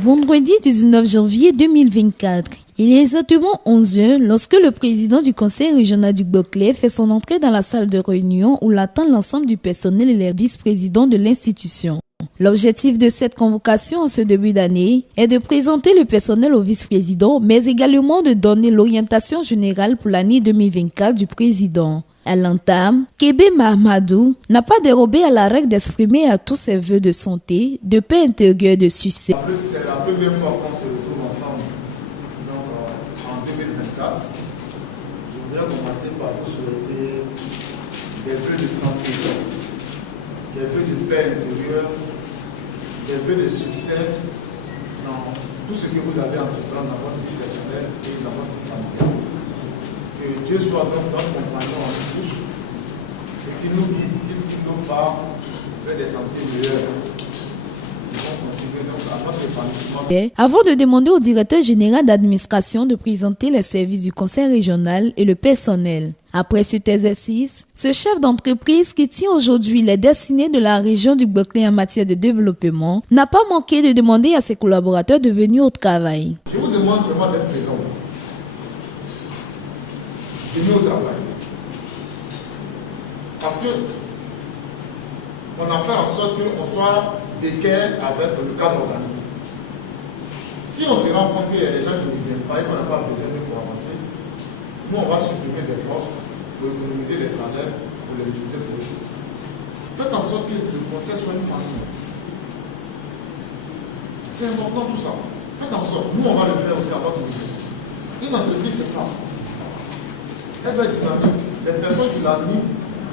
Vendredi 19 janvier 2024, il est exactement 11 heures lorsque le président du conseil régional du Boclé fait son entrée dans la salle de réunion où l'attend l'ensemble du personnel et les vice-présidents de l'institution. L'objectif de cette convocation en ce début d'année est de présenter le personnel au vice-président, mais également de donner l'orientation générale pour l'année 2024 du président. À l'entame, Kébé Mahamadou n'a pas dérobé à la règle d'exprimer à tous ses vœux de santé, de paix intérieure et de succès. C'est la première fois qu'on se retrouve ensemble en 2024. Je voudrais commencer par vous souhaiter des vœux de santé, des vœux de paix intérieure, des vœux de succès dans tout ce que vous avez entreprendre dans votre vie personnelle et dans votre famille. Que Dieu soit donc notre compagnon en tous et qu'il nous guide, qu'il nous parle vers des sentiers meilleurs. Avant de demander au directeur général d'administration de présenter les services du conseil régional et le personnel. Après cet exercice, ce chef d'entreprise qui tient aujourd'hui les destinées de la région du Boclé en matière de développement n'a pas manqué de demander à ses collaborateurs de venir au travail. Je vous demande vraiment d'être présent. Venez au travail. Parce que on a fait en sorte qu'on soit d'équerre avec le cadre organique. Si on se rend compte qu'il y a des gens qui ne viennent pas et qu'on n'a pas besoin de pour avancer, nous on va supprimer des postes pour économiser les salaires pour les utiliser pour autre chose. Faites en sorte que le conseil soit une famille. C'est important tout ça. Faites en sorte, nous on va le faire aussi à votre niveau. Une entreprise c'est ça. Elle va être dynamique. Les personnes qui l'animent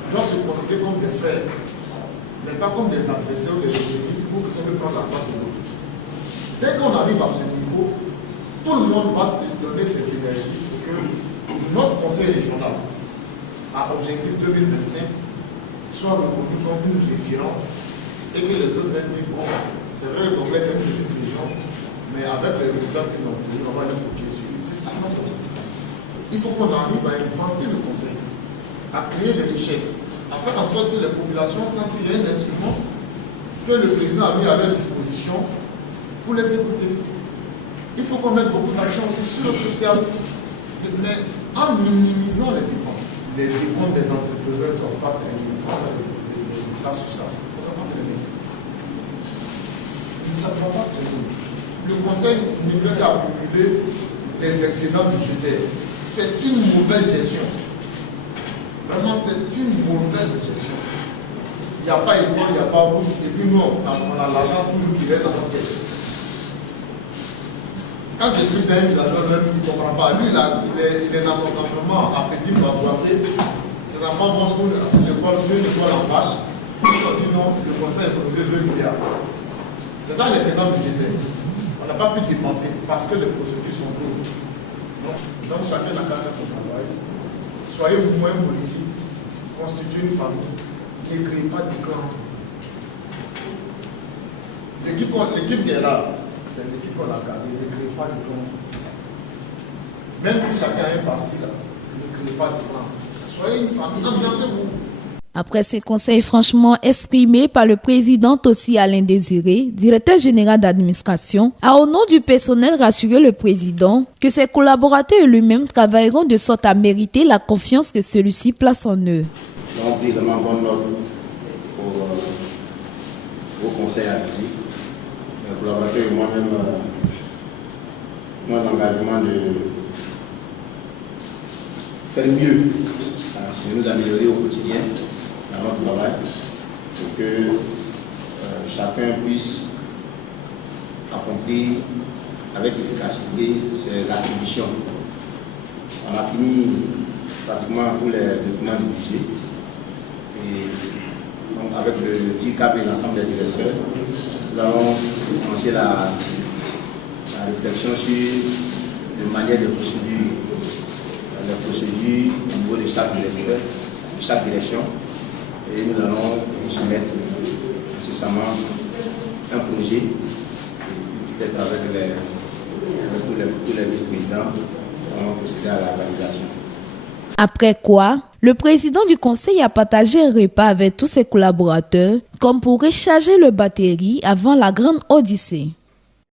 doivent se considérer comme des frères, mais pas comme des adversaires ou des ennemis pour qu'ils puissent prendre la place de l'autre. Dès qu'on arrive à ce niveau, tout le monde va se donner ses énergies pour que notre conseil régional, à objectif 2025, soit reconnu comme une référence et que les autres viennent dire, bon, c'est vrai que c'est une petite région, mais avec les résultats qu'ils ont obtenus, on va les bloquer sur eux. C'est ça notre objectif. Il faut qu'on arrive à inventer le conseil, à créer des richesses, à faire en sorte que les populations sentent qu'il y a un instrument que le président a mis à leur disposition pour les écouter. Il faut qu'on mette beaucoup d'action aussi sur le social, mais en minimisant les dépenses. Les dépenses des entrepreneurs ne doivent pas traîner. On va des résultats sur ça. Ça ne doit pas traîner. Ça ne doit pas traîner. Le conseil ne veut qu'accumuler des excédents budgétaires. C'est une mauvaise gestion. Vraiment, c'est une mauvaise gestion. Il n'y a pas école, il n'y a pas bourse, et puis nous, on a l'argent toujours qui reste dans notre caisse. Quand j'ai vu un villageois même qui ne comprend pas, lui, il est dans son campement à Petit Mbabouaké. Ses enfants vont sur une école en vache. On dit non, le conseil est proposé 2 milliards. C'est ça l'excédent budgétaire. On n'a pas pu dépenser parce que les procédures sont trop. Donc chacun n'a qu'à faire son travail. Soyez moins politique, constituez une famille, ne créez pas de clans entre vous. L'équipe qui est là, c'est l'équipe qu'on a gardée, ne créez pas de clans entre vous. Même si chacun a un parti là, ne créez pas de clans. Soyez une famille, ambiancez-vous. Après ces conseils franchement exprimés par le président Tossi Alain Désiré, directeur général d'administration, a au nom du personnel rassuré le président que ses collaborateurs et lui-même travailleront de sorte à mériter la confiance que celui-ci place en eux. Donc, évidemment, bonne note au conseil à ici. Les collaborateurs et moi-même, nous avons l'engagement de faire mieux, de nous améliorer au quotidien dans notre travail pour que chacun puisse accomplir avec efficacité ses attributions. On a fini pratiquement tous les documents du budget et donc avec le DICAP et l'ensemble des directeurs, nous allons commencer la réflexion sur les manières de procédure, les procédures au niveau de chaque directeur, de chaque direction. Et nous allons vous soumettre incessamment un projet, peut-être avec tous les vice-présidents, on va procéder à la validation. Après quoi, le président du conseil a partagé un repas avec tous ses collaborateurs comme pour recharger leurs batteries avant la grande odyssée.